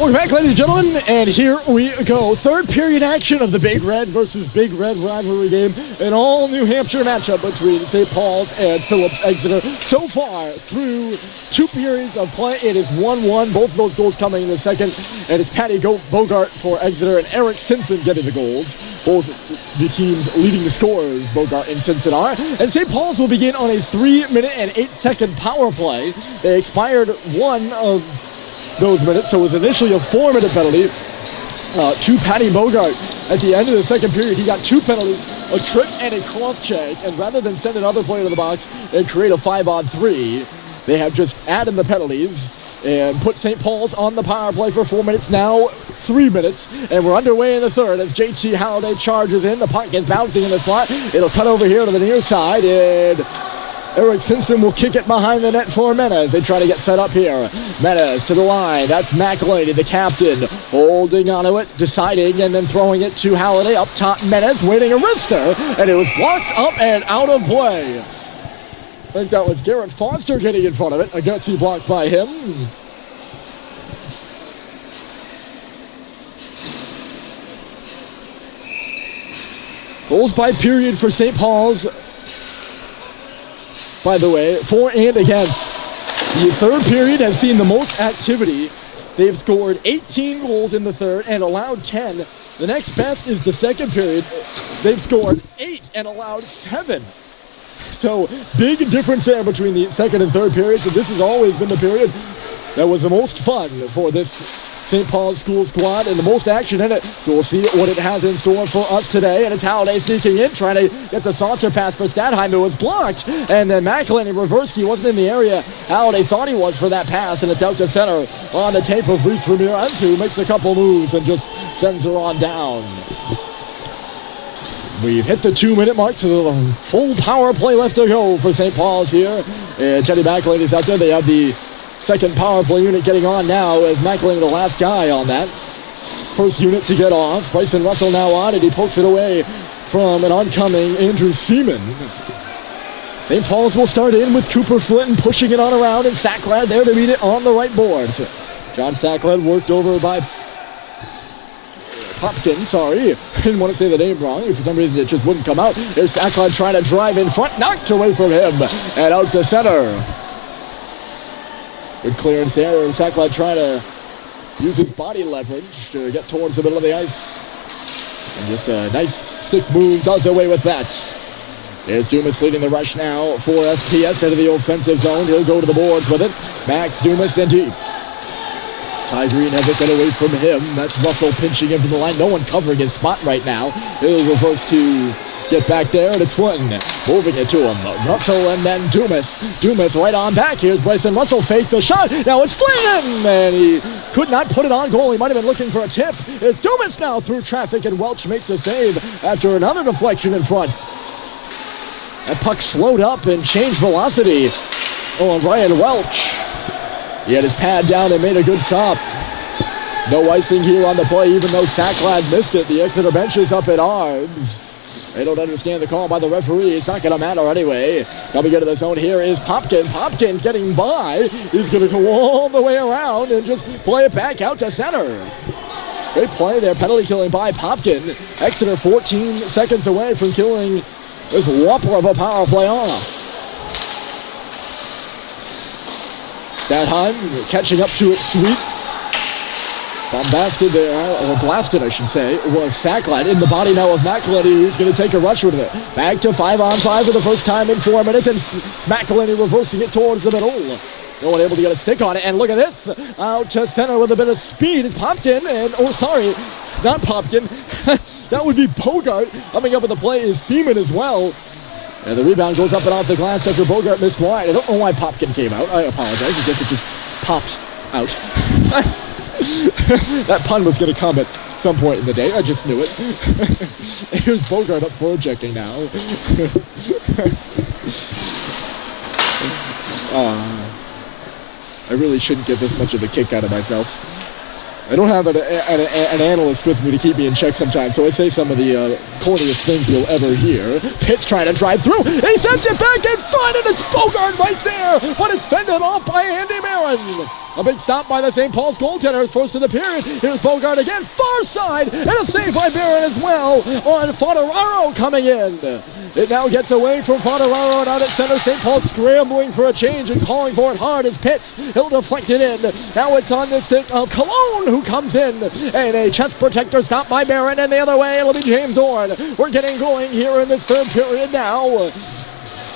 Welcome back, ladies and gentlemen, and here we go. Third period action of the Big Red versus Big Red rivalry game. An all New Hampshire matchup between St. Paul's and Phillips Exeter. So far, through 2 periods of play, it is 1-1. Both of those goals coming in the second, and it's Patty Bogart for Exeter and Eric Simpson getting the goals. Both the teams leading the scorers, Bogart and Simpson are. And St. Paul's will begin on a 3-minute and 8-second power play. They expired one of those minutes, so it was initially a 4-minute penalty to Patty Bogart. At the end of the second period, he got 2 penalties, a trip and a cross-check, and rather than send another player to the box and create a 5-on-3, they have just added the penalties and put St. Paul's on the power play for 4 minutes, now 3 minutes, and we're underway in the third as JT Halliday charges in. The puck is bouncing in the slot. It'll cut over here to the near side, and Eric Simpson will kick it behind the net for Menes. They try to get set up here. Menes to the line. That's McElhaney, the captain, holding onto it, deciding, and then throwing it to Halliday. Up top, Menes waiting a wrister, and it was blocked up and out of play. I think that was Garrett Foster getting in front of it. A gutsy block by him. Goals by period for St. Paul's, by the way, for and against. The third period has seen the most activity. They've scored 18 goals in the third and allowed 10. The next best is the second period. They've scored 8 and allowed 7. So big difference there between the second and third periods. And this has always been the period that was the most fun for this St. Paul's school squad and the most action in it. So we'll see what it has in store for us today. And it's Halliday sneaking in, trying to get the saucer pass for Stadheim. It was blocked. And then McElhaney reversed. He wasn't in the area Halliday thought he was for that pass. And it's out to center on the tape of Reese Ramirez, who makes a couple moves and just sends her on down. We've hit the 2-minute mark, so the full power play left to go for St. Paul's here. And Jenny McElhaney's out there. They have the second power play unit getting on now as McElhaney, the last guy on that. First unit to get off. Bryson Russell now on, and he pokes it away from an oncoming Andrew Seaman. St. Paul's will start in with Cooper Flinton pushing it on around, and Sacklad there to meet it on the right boards. John Sacklad worked over by Popkin, sorry. I didn't want to say the name wrong. For some reason, it just wouldn't come out. There's Sacklad trying to drive in front, knocked away from him, and out to center. Good clearance there. Sacklad trying to use his body leverage to get towards the middle of the ice. And just a nice stick move does away with that. There's Dumas leading the rush now for SPS into the offensive zone. He'll go to the boards with it. Max Dumas and deep. Ty Green has it get away from him. That's Russell pinching in from the line. No one covering his spot right now. He'll reverse to get back there, and it's Flinton moving it to him. Russell and then Dumas. Dumas right on back. Here's Bryson Russell, fake the shot. Now it's Flinton, and he could not put it on goal. He might have been looking for a tip. It's Dumas now through traffic, and Welch makes a save after another deflection in front. That puck slowed up and changed velocity. Oh, and Ryan Welch, he had his pad down and made a good stop. No icing here on the play, even though Sacklad missed it. The Exeter bench is up in arms. They don't understand the call by the referee. It's not going to matter anyway. Coming into the zone here is Popkin. Popkin getting by. He's going to go all the way around and just play it back out to center. Great play there. Penalty killing by Popkin. Exeter 14 seconds away from killing this whopper of a power play off. Stadheim catching up to it sweet. Bombasted there, or blasted I should say, was Sacklad in the body now of McElhaney, who's going to take a rush with it. Back to 5-on-5 for the first time in 4 minutes, and McElhaney reversing it towards the middle. No one able to get a stick on it, and look at this. Out to center with a bit of speed. It's Popkin, and, oh sorry, not Popkin. That would be Bogart. Coming up with the play is Seaman as well. And the rebound goes up and off the glass after Bogart missed wide. I don't know why Popkin came out. I apologize. I guess it just popped out. That pun was going to come at some point in the day. I just knew it. Here's Bogart up for ejecting now. I really shouldn't get this much of a kick out of myself. I don't have an analyst with me to keep me in check sometimes, so I say some of the corniest things you'll ever hear. Pitt's trying to drive through. He sends it back in front, and it's Bogart right there, but it's fended off by Andy Marin. A big stop by the St. Paul's goaltender. First of the period. Here's Bogart again. Far side. And a save by Barron as well on Foderaro coming in. It now gets away from Foderaro and out at center. St. Paul scrambling for a change and calling for it hard as Pitts. He'll deflect it in. Now it's on the stick of Cologne who comes in. And a chest protector stop by Barron. And the other way it'll be James Orn. We're getting going here in this third period now.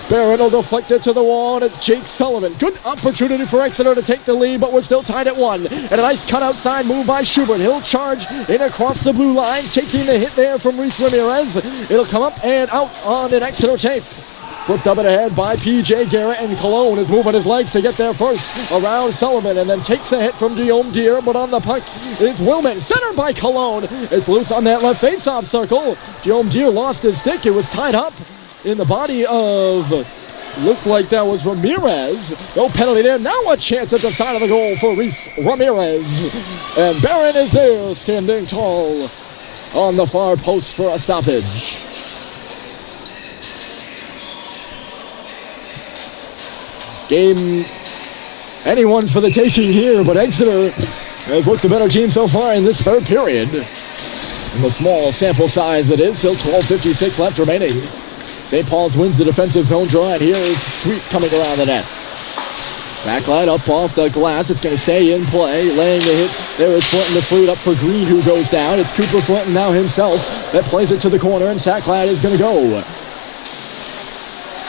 Barron will deflect it to the wall, and it's Jake Sullivan. Good opportunity for Exeter to take the lead, but we're still tied at 1. And a nice cut outside move by Schubert. He'll charge in across the blue line, taking the hit there from Reese Ramirez. It'll come up and out on an Exeter tape. Flipped up and ahead by P.J. Garrett, and Cologne is moving his legs to get there first around Sullivan, and then takes a hit from Guillaume Deere, but on the puck is Willman. Centered by Cologne. It's loose on that left face-off circle. Guillaume Deere lost his stick. It was tied up in the body of, looked like that was Ramirez. No penalty there. Now a chance at the side of the goal for Reese Ramirez. And Barron is there, standing tall on the far post for a stoppage. Game, anyone's for the taking here, but Exeter has looked a better team so far in this third period. In the small sample size it is, still 12:56 left remaining. St. Paul's wins the defensive zone draw, and here is Sweet coming around the net. Backline up off the glass. It's going to stay in play. Laying the hit. There is Flinton to free it up for Green, who goes down. It's Cooper Flinton now himself that plays it to the corner, and Sacklad is going to go.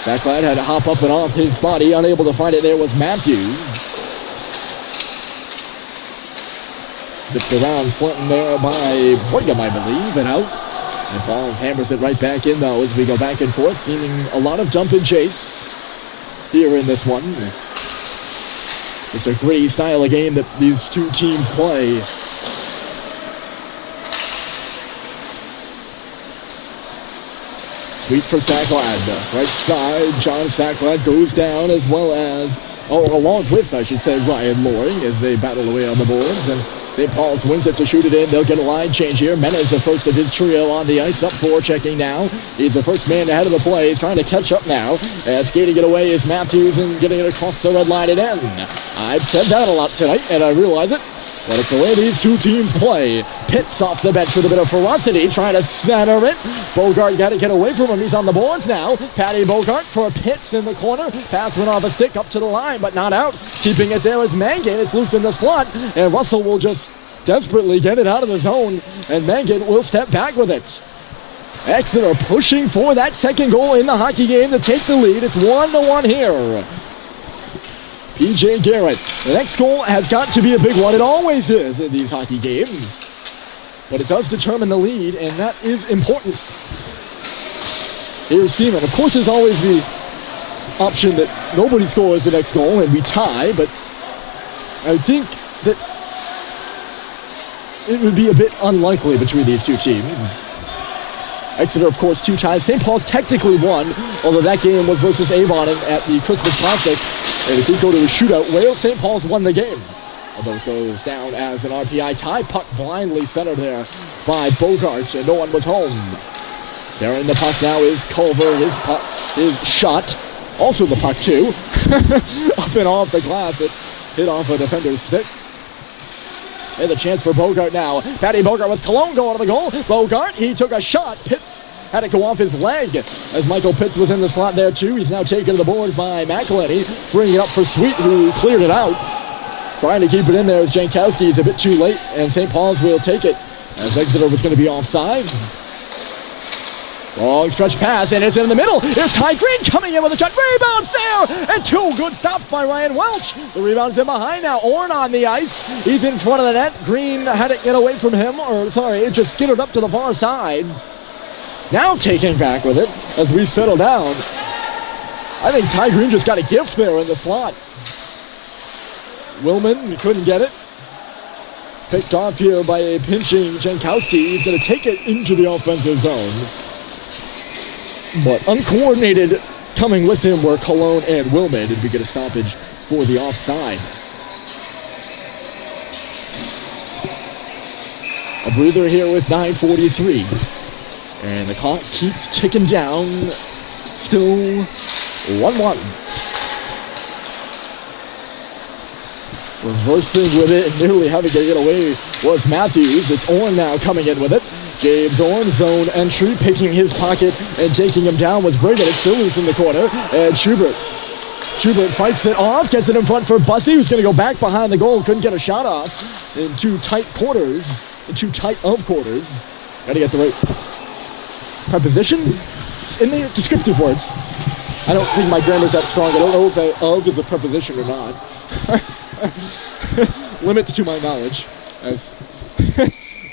Sacklad had to hop up and off his body. Unable to find it. There was Matthews. Zipped around Flinton there by Boygham, I believe, and out. And Paul hammers it right back in, though, as we go back and forth, seeming a lot of jump and chase here in this one. Just a gritty style of game that these two teams play. Sweet for Sacklad. Right side, John Sacklad goes down, as well as, along with, I should say, Ryan Loring, as they battle away on the boards. And St. Paul's wins it to shoot it in. They'll get a line change here. Mena is the first of his trio on the ice. Up 4, checking now. He's the first man ahead of the play. He's trying to catch up now. As skating it away is Matthews and getting it across the red line and in. I've said that a lot tonight, and I realize it. But it's the way these two teams play. Pitts off the bench with a bit of ferocity, trying to center it. Bogart got to get away from him. He's on the boards now. Patty Bogart for Pitts in the corner. Pass went off a stick up to the line, but not out. Keeping it there is Mangan. It's loose in the slot, and Russell will just desperately get it out of the zone, and Mangan will step back with it. Exeter pushing for that second goal in the hockey game to take the lead. It's 1-1 here. P.J. Garrett. The next goal has got to be a big one. It always is in these hockey games. But it does determine the lead, and that is important. Here's Seaman. Of course, there's always the option that nobody scores the next goal and we tie, but I think that it would be a bit unlikely between these two teams. Exeter, of course, 2 ties. St. Paul's technically won, although that game was versus Avon at the Christmas Classic, and it did go to a shootout. Wales, St. Paul's won the game, although it goes down as an RPI tie. Puck blindly centered there by Bogart, and no one was home. Carrying the puck now is Culver. His shot, also the puck too, up and off the glass. It hit off a defender's stick. And the chance for Bogart now. Patty Bogart with Cologne going to the goal. Bogart, he took a shot. Pitts had it go off his leg as Michael Pitts was in the slot there too. He's now taken to the boards by McElhenney, freeing it up for Sweet, who cleared it out. Trying to keep it in there as Jankowski is a bit too late, and St. Paul's will take it as Exeter was going to be offside. Long stretch pass, and it's in the middle. Here's Ty Green coming in with a shot. Rebound there, and 2 good stops by Ryan Welch. The rebound's in behind now. Orn on the ice. He's in front of the net. Green had it get away from him, it just skittered up to the far side. Now taking back with it as we settle down. I think Ty Green just got a gift there in the slot. Willman couldn't get it. Picked off here by a pinching Jankowski. He's going to take it into the offensive zone. But uncoordinated coming with him were Cologne and Willman, and we get a stoppage for the offside. A breather here with 9:43. And the clock keeps ticking down. Still 1-1. Reversing with it and nearly having to get away was Matthews. It's Orn now coming in with it. James Orn, zone entry, picking his pocket and taking him down was Brigham. It's still loose in the corner. And Schubert fights it off, gets it in front for Bussey, who's going to go back behind the goal. Couldn't get a shot off in too tight of quarters. Got to get the right preposition in the descriptive words. I don't think my grammar's that strong. I don't know if that of is a preposition or not. Limits to my knowledge, as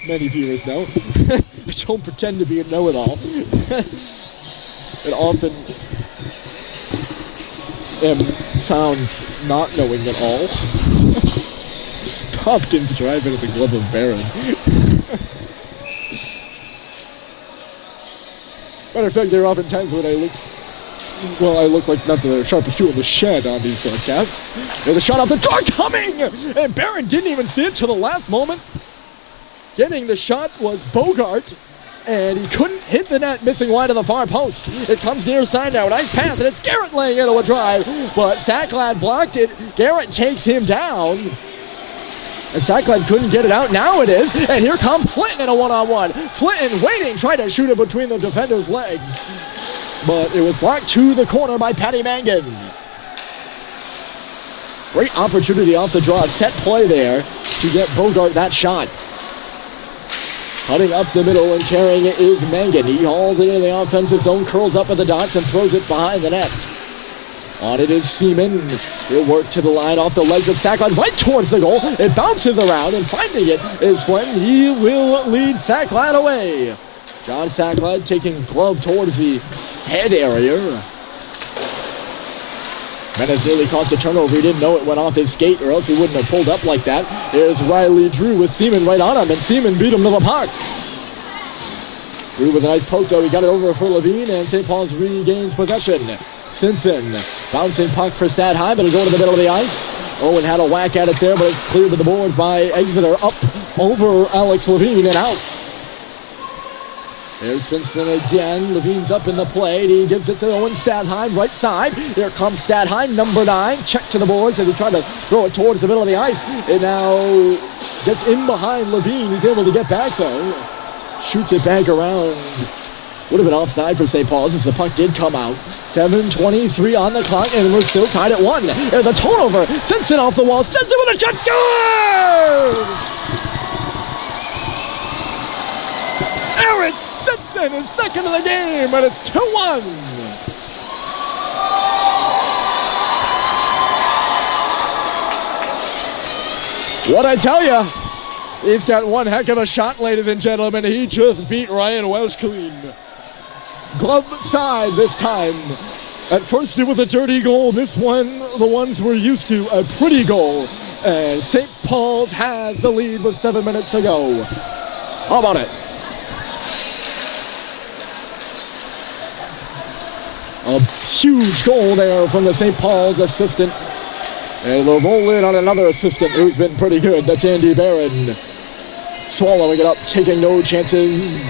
many viewers know. I don't pretend to be a know-it-all. And often am found not knowing at all. Hopkins driving at the glove of Barron. Matter of fact, there are often times when I look like not the sharpest tool in the shed on these broadcasts. There's a shot off the door coming! And Barron didn't even see it till the last moment. Getting the shot was Bogart, and he couldn't hit the net, missing wide of the far post. It comes near side now, nice pass, and it's Garrett laying into a drive, but Sacklad blocked it. Garrett takes him down. And Sacklad couldn't get it out. Now it is, and here comes Flinton in a one-on-one. Flinton waiting, trying to shoot it between the defender's legs. But it was blocked to the corner by Patty Mangan. Great opportunity off the draw. Set play there to get Bogart that shot. Cutting up the middle and carrying it is Mangan. He hauls it into the offensive zone, curls up at the dots, and throws it behind the net. On it is Seaman. He'll work to the line off the legs of Sacklad, right towards the goal. It bounces around, and finding it is Flinton. He will lead Sacklad away. John Sacklad taking a glove towards the head area. Menace nearly caused a turnover. He didn't know it went off his skate, or else he wouldn't have pulled up like that. Here's Riley Drew with Seaman right on him, and Seaman beat him to the puck. Drew with a nice poke, though. He got it over for Levine, and St. Paul's regains possession. Simpson, bouncing puck for Stadheim, but it'll go to the middle of the ice. Owen had a whack at it there, but it's cleared to the boards by Exeter, up over Alex Levine and out. There's Simpson again. Levine's up in the plate. He gives it to Owen Stadheim, right side. Here comes Stadheim, number 9. Check to the boards as he tried to throw it towards the middle of the ice. It now gets in behind Levine. He's able to get back, though. Shoots it back around. Would have been offside for St. Paul's as the puck did come out. 7:23 on the clock, and we're still tied at 1. There's a turnover. Simpson off the wall. Simpson with a shot. Scores! Eric Simpson is second of the game, and it's 2-1. What I tell you, he's got one heck of a shot, ladies and gentlemen. He just beat Ryan Welsh clean. Glove side this time. At first it was a dirty goal. This one, the ones we're used to, a pretty goal. And St. Paul's has the lead with 7 minutes to go. How about it? A huge goal there from the St. Paul's assistant. And they'll roll in on another assistant who's been pretty good. That's Andy Barron. Swallowing it up, taking no chances.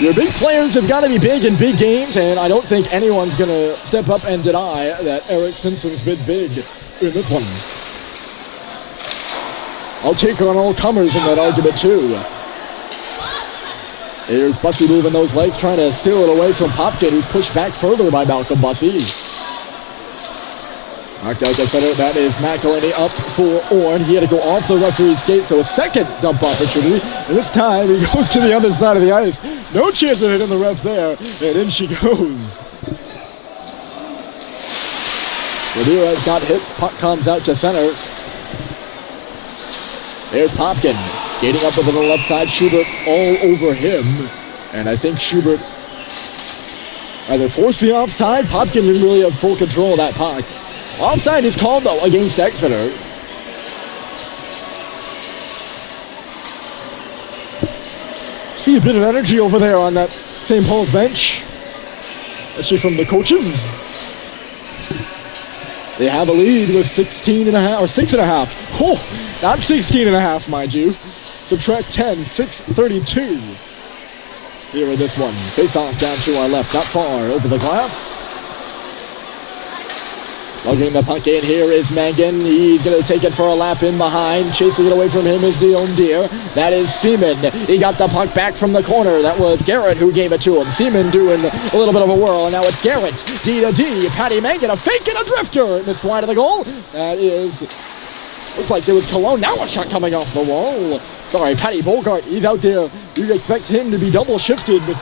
Your big players have got to be big in big games, and I don't think anyone's going to step up and deny that Eric Simpson's been big in this one. I'll take on all comers in that argument, too. Here's Bussey moving those legs, trying to steal it away from Popkin, who's pushed back further by Malcolm Bussey. Knocked out the center. That is McElhinney up for Orn. He had to go off the referee's skate, so a second dump opportunity. And this time he goes to the other side of the ice. No chance of hitting the ref there. And in she goes. Ramirez got hit. Puck comes out to center. There's Popkin. Skating up over the left side. Schubert all over him. And I think Schubert either forced the offside. Popkin didn't really have full control of that puck. Offside is called, though, against Exeter. See a bit of energy over there on that St. Paul's bench. Actually from the coaches. They have a lead with 16 and a half, or 6.5. Oh, not 16 and a half, mind you. Subtract 10, 6:32. Here in this one. Face off down to our left, not far over the glass. Lugging the puck in here is Mangan. He's going to take it for a lap in behind. Chasing it away from him is Deer. That is Seaman. He got the puck back from the corner. That was Garrett who gave it to him. Seaman doing a little bit of a whirl, and now it's Garrett. D to D. Patty Mangan, a fake and a drifter. Missed wide of the goal. That is... Looks like it was Cologne. Now a shot coming off the wall. Sorry, Patty Bogart. He's out there. You expect him to be double shifted with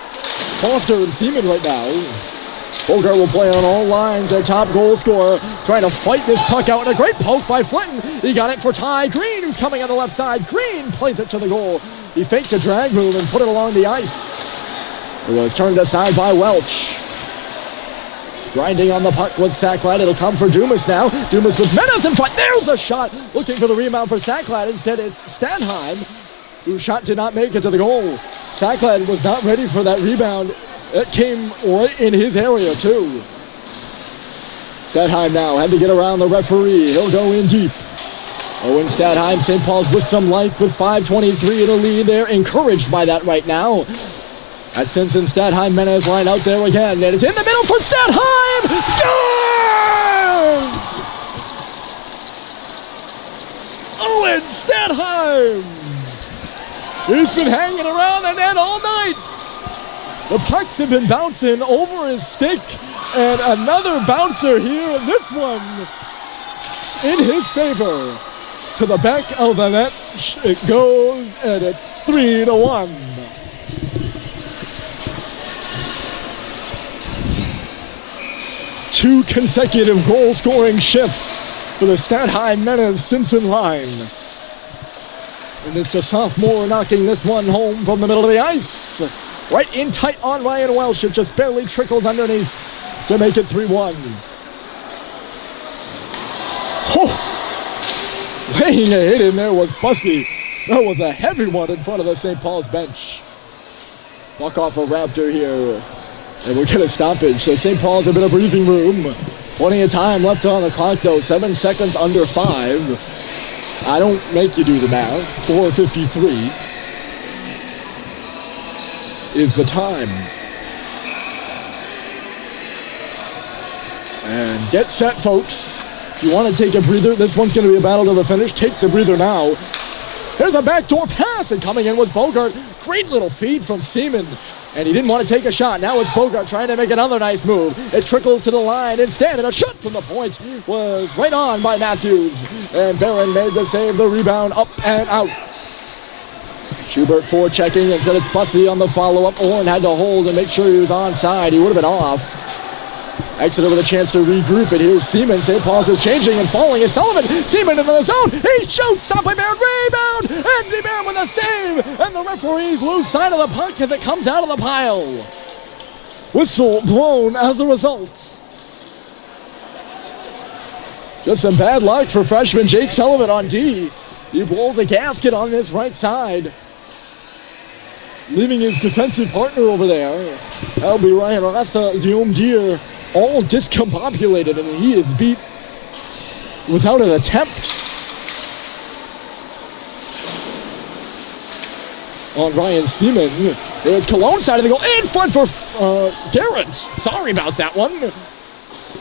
Foster and Seaman right now. Bogart will play on all lines, their top goal scorer, trying to fight this puck out, and a great poke by Flinton. He got it for Ty Green, who's coming on the left side. Green plays it to the goal. He faked a drag move and put it along the ice. It was turned aside by Welch. Grinding on the puck with Sacklad. It'll come for Dumas now. Dumas with Menace in front. There's a shot. Looking for the rebound for Sacklad. Instead, it's Stanheim, whose shot did not make it to the goal. Sacklad was not ready for that rebound. It came right in his area, too. Stadheim now had to get around the referee. He'll go in deep. Owen Stadheim, St. Paul's with some life with 5:23 in a lead. They're encouraged by that right now. At Simpson, Stadheim, Menez line out there again. And it's in the middle for Stadheim! Score! Owen Stadheim! He's been hanging around the net all night. The pucks have been bouncing over his stick, and another bouncer here, and this one in his favor. To the back of the net it goes, and it's 3-1. Two consecutive goal-scoring shifts for the Stadheim Menez Simpson line. And it's the sophomore knocking this one home from the middle of the ice. Right in tight on Ryan Welsh. It just barely trickles underneath to make it 3-1. Oh. Laying a hit in there was Bussey. That was a heavy one in front of the St. Paul's bench. Buck off a Raptor here. And we'll get a stoppage. So St. Paul's a bit of breathing room. Plenty of time left on the clock though. 7 seconds under 5. I don't make you do the math. 4:53 is the time. And get set, folks. If you want to take a breather, this one's going to be a battle to the finish. Take the breather now. Here's a backdoor pass, and coming in was Bogart. Great little feed from Seaman. And he didn't want to take a shot. Now it's Bogart trying to make another nice move. It trickles to the line instead, and a shot from the point was right on by Matthews. And Barron made the save, the rebound up and out. Schubert forechecking, and said it's Bussey on the follow-up. Orrin had to hold and make sure he was onside. He would have been off. Exeter with a chance to regroup it. Here's Seaman. St. Paul's is changing and falling. Is Sullivan. Seaman into the zone. He shoots. Stop by Barron. Rebound. Andy Barron with a save. And the referees lose sight of the puck as it comes out of the pile. Whistle blown as a result. Just some bad luck for freshman Jake Sullivan on D. He blows a gasket on this right side, leaving his defensive partner over there. That'll be Ryan Rassa, Guillaume Deer, all discombobulated, and he is beat without an attempt on Ryan Seaman. There's Cologne side of the goal, in front for Garrett. Sorry about that one.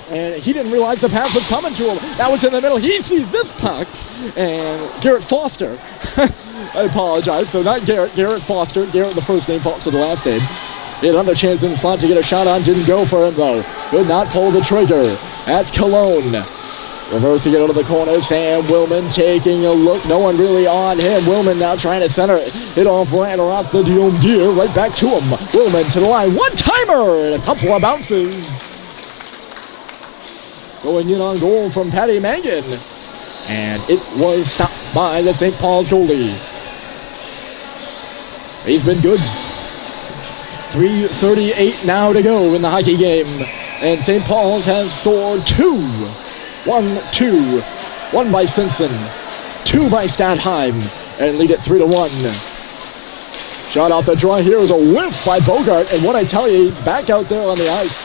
And he didn't realize the pass was coming to him. That was in the middle. He sees this puck, and Garrett Foster. I apologize. So not Garrett, Garrett Foster. Garrett the first name, Foster the last name. He had another chance in the slot to get a shot on. Didn't go for him, though. Could not pull the trigger. That's Cologne. Reversing it out of the corner. Sam Willman taking a look. No one really on him. Willman now trying to center it. Hit off Ryan Arasa, Guillaume Deer. Right back to him. Willman to the line. One-timer and a couple of bounces. Going in on goal from Patty Mangan. And it was stopped by the St. Paul's goalie. He's been good. 3:38 now to go in the hockey game. And St. Paul's has scored 2. 1-2. 1 by Simpson. 2 by Stadheim. And lead it 3-1. Shot off the draw here is a whiff by Bogart. And what I tell you, he's back out there on the ice.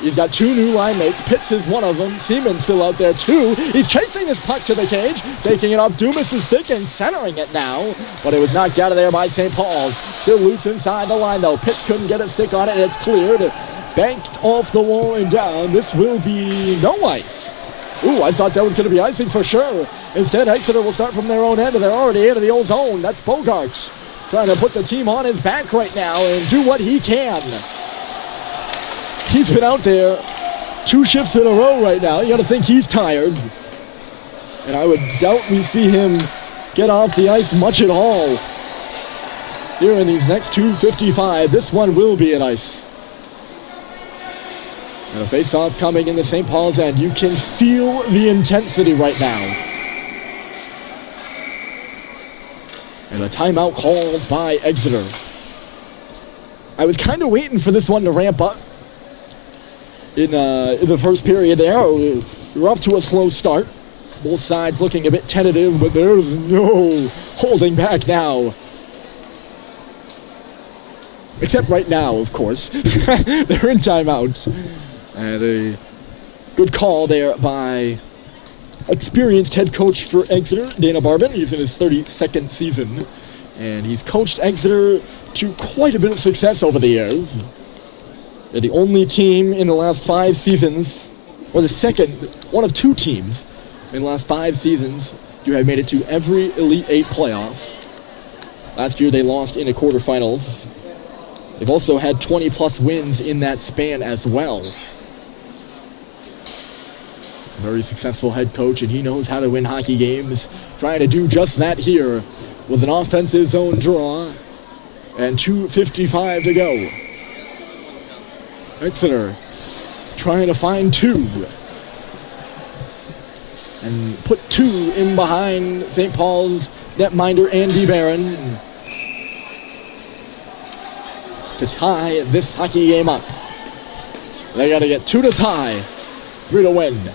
He's got 2 new line mates. Pitts is one of them. Seaman's still out there too. He's chasing his puck to the cage, taking it off Dumas' stick and centering it now. But it was knocked out of there by St. Paul's. Still loose inside the line though. Pitts couldn't get a stick on it, and it's cleared. Banked off the wall and down. This will be no ice Ooh, I thought that was going to be icing for sure. Instead, Exeter will start from their own end, and they're already into the old zone. That's Bogarts trying to put the team on his back right now and do what he can. He's been out there 2 shifts in a row right now. You got to think he's tired. And I would doubt we see him get off the ice much at all here in these next 2:55. This one will be at ice. And a face-off coming in the St. Paul's end. You can feel the intensity right now. And a timeout called by Exeter. I was kind of waiting for this one to ramp up in the first period there. We're off to a slow start. Both sides looking a bit tentative, but there's no holding back now. Except right now, of course. They're in timeout. And a good call there by experienced head coach for Exeter, Dana Barbin. He's in his 32nd season. And he's coached Exeter to quite a bit of success over the years. They're the only team in the last 5 seasons, or the second, one of 2 teams in the last 5 seasons who have made it to every Elite 8 playoff. Last year they lost in the quarterfinals. They've also had 20-plus wins in that span as well. Very successful head coach, and he knows how to win hockey games. Trying to do just that here with an offensive zone draw and 2:55 to go. Exeter trying to find 2 and put 2 in behind St. Paul's netminder Andy Barron to tie this hockey game up. They got to get 2 to tie, 3 to win.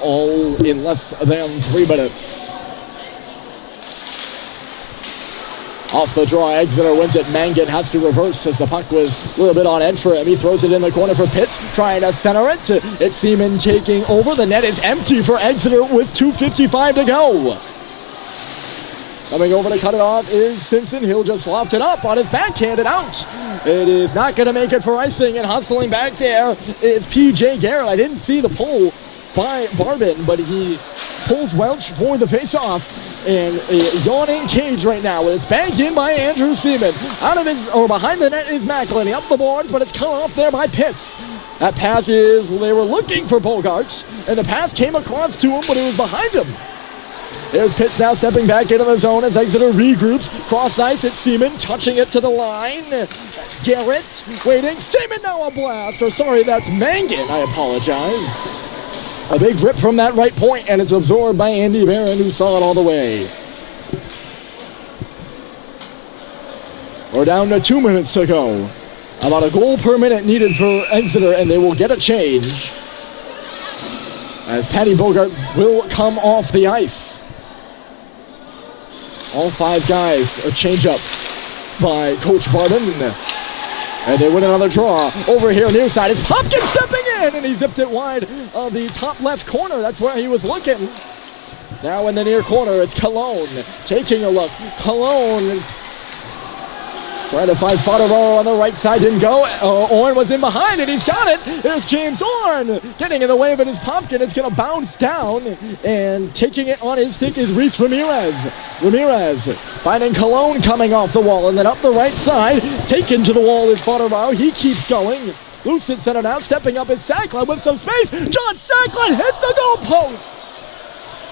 All in less than 3 minutes. Off the draw, Exeter wins it. Mangan has to reverse as the puck was a little bit on edge for him. He throws it in the corner for Pitts, trying to center it. It's Seaman taking over. The net is empty for Exeter with 2:55 to go. Coming over to cut it off is Simpson. He'll just loft it up on his backhand and out. It is not going to make it for icing, and hustling back there is P.J. Garrett. I didn't see the pull by Barbin, but he pulls Welch for the face-off. And a yawning cage right now. It's banked in by Andrew Seaman. Behind the net is McElhenney. Up the boards, but it's cut off there by Pitts. That pass is, they were looking for Bogarts, and the pass came across to him, but it was behind him. There's Pitts now stepping back into the zone as Exeter regroups. Cross ice, it's Seaman touching it to the line. Garrett waiting. Seaman now a blast. Or sorry, that's Mangan. I apologize. A big rip from that right point, and it's absorbed by Andy Barron, who saw it all the way. We're down to 2 minutes to go. About a goal per minute needed for Exeter, and they will get a change as Patty Bogart will come off the ice. All 5 guys, a change up by Coach Barbin. And they win another draw. Over here near side, it's Hopkins stepping in, and he zipped it wide of the top left corner. That's where he was looking. Now in the near corner, it's Cologne taking a look. Cologne trying to find Fodoraro on the right side, didn't go. Orn was in behind, and he's got it. Here's James Orn getting in the way of it is Popkin. It's going to bounce down, and taking it on his stick is Reese Ramirez. Ramirez finding Cologne coming off the wall, and then up the right side, taken to the wall is Fodoraro. He keeps going. Loose at center now, stepping up is Sacklin with some space. John Sacklin hit the goal post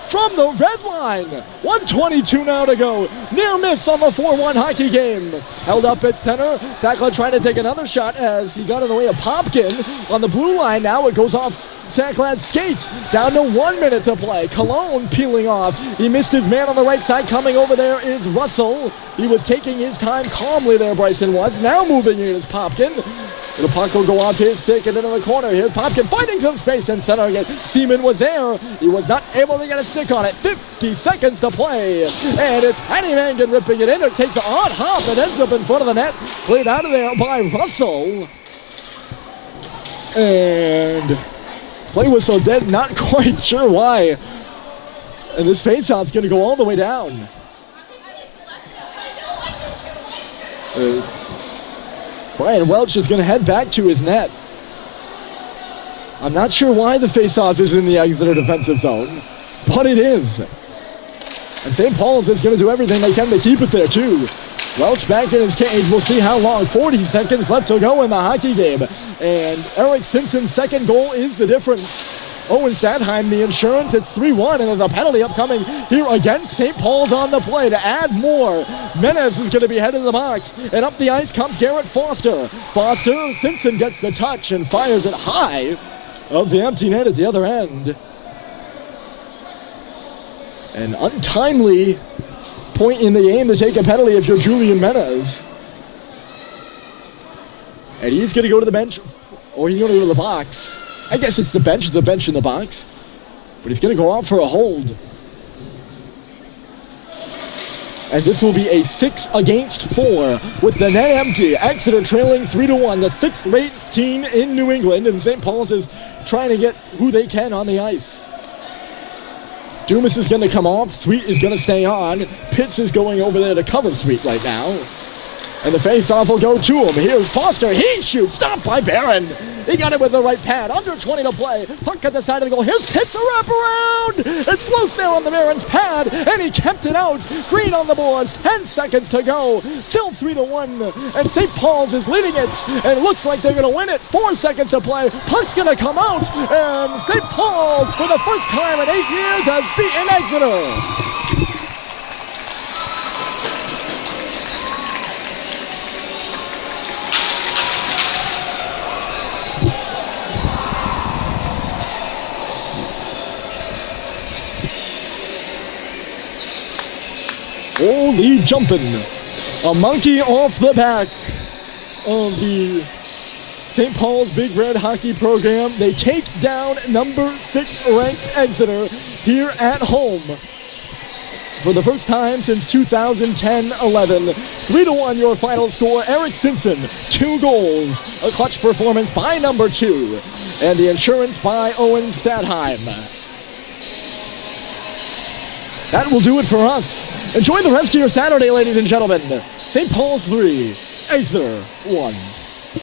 from the red line. 1:22 now to go. Near miss on the 4-1 hockey game. Held up at center. Sacklin trying to take another shot as he got in the way of Popkin on the blue line. Now it goes off Sacklad's skate. Down to 1 minute to play. Cologne peeling off. He missed his man on the right side. Coming over there is Russell. He was taking his time calmly there, Bryson was. Now moving in is Popkin. The puck will go off his stick and into the corner. Here's Popkin finding some space in center again. Seaman was there. He was not able to get a stick on it. 50 seconds to play. And it's Patty Mangan ripping it in. It takes an odd hop and ends up in front of the net. Cleared out of there by Russell. And play whistle dead. Not quite sure why. And this faceoff's going to go all the way down. Brian Welch is going to head back to his net. I'm not sure why the face-off is in the Exeter defensive zone, but it is. And St. Paul's is going to do everything they can to keep it there, too. Welch back in his cage. We'll see how long. 40 seconds left to go in the hockey game. And Eric Simpson's second goal is the difference. Owen Stadheim, the insurance, it's 3-1, and there's a penalty upcoming here against St. Paul's on the play to add more. Menes is going to be headed to the box, and up the ice comes Garrett Foster. Simpson gets the touch and fires it high of the empty net at the other end. An untimely point in the game to take a penalty if you're Julian Menes. And he's going to go to the bench, or he's going to go to the box. I guess it's the bench. It's a bench in the box. But he's going to go out for a hold. And this will be a 6-against-4 with the net empty. Exeter trailing 3-1, the sixth-rate team in New England. And St. Paul's is trying to get who they can on the ice. Dumas is going to come off. Sweet is going to stay on. Pitts is going over there to cover Sweet right now. And the face-off will go to him. Here's Foster. He shoots. Stopped by Barron. He got it with the right pad. Under 20 to play. Puck at the side of the goal. Here's Pitts, a wraparound. It's loose there on the Barron's pad. And he kept it out. Green on the boards. 10 seconds to go. Still 3-1. And St. Paul's is leading it. And it looks like they're going to win it. 4 seconds to play. Puck's going to come out. And St. Paul's, for the first time in 8 years, has beaten Exeter. Holy jumping. A monkey off the back of the St. Paul's Big Red hockey program. They take down number 6 ranked Exeter here at home for the first time since 2010-11. 3-1 your final score. Eric Simpson, 2 goals. A clutch performance by number 2. And the insurance by Owen Stadheim. That will do it for us. Enjoy the rest of your Saturday, ladies and gentlemen. St. Paul's 3, Exeter 1.